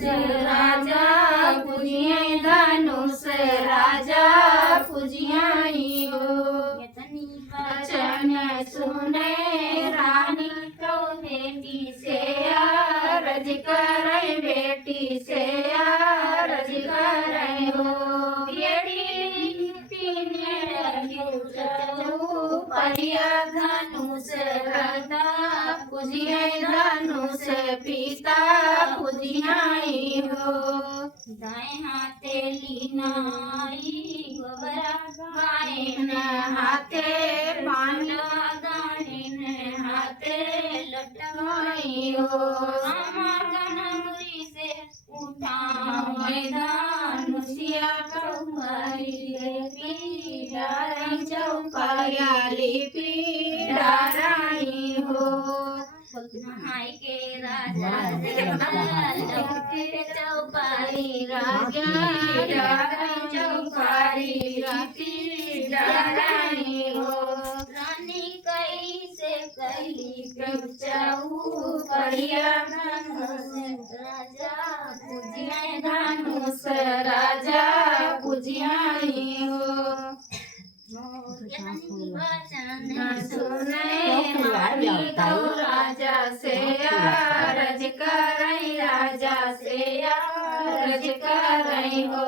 धनुष राजा पूजिए धनुष राजा पूजियाई हो वचन सुने रानी को बेटी से अरज करे बेटी से अरज करे हो बेटी पीने परिया धनुष राजा पूजिए धनुष पिता पूजियाई हो दाएं हाथे लीनाई गोबरा गायन हाथे पान गायन हाथे लटकाई हो गणमुरी से उठा मैदान मुसिया चौपाई पीड़ाई चौपाई पीड़ाई हो नहाई के राजा चौपाई राजा चौपाई रानी हो रानी कई से कई चौपड़िया राजा पूजिया धनुष राजा पूजियाई हो सुने राजा से अरज करई राजा से अरज करई हो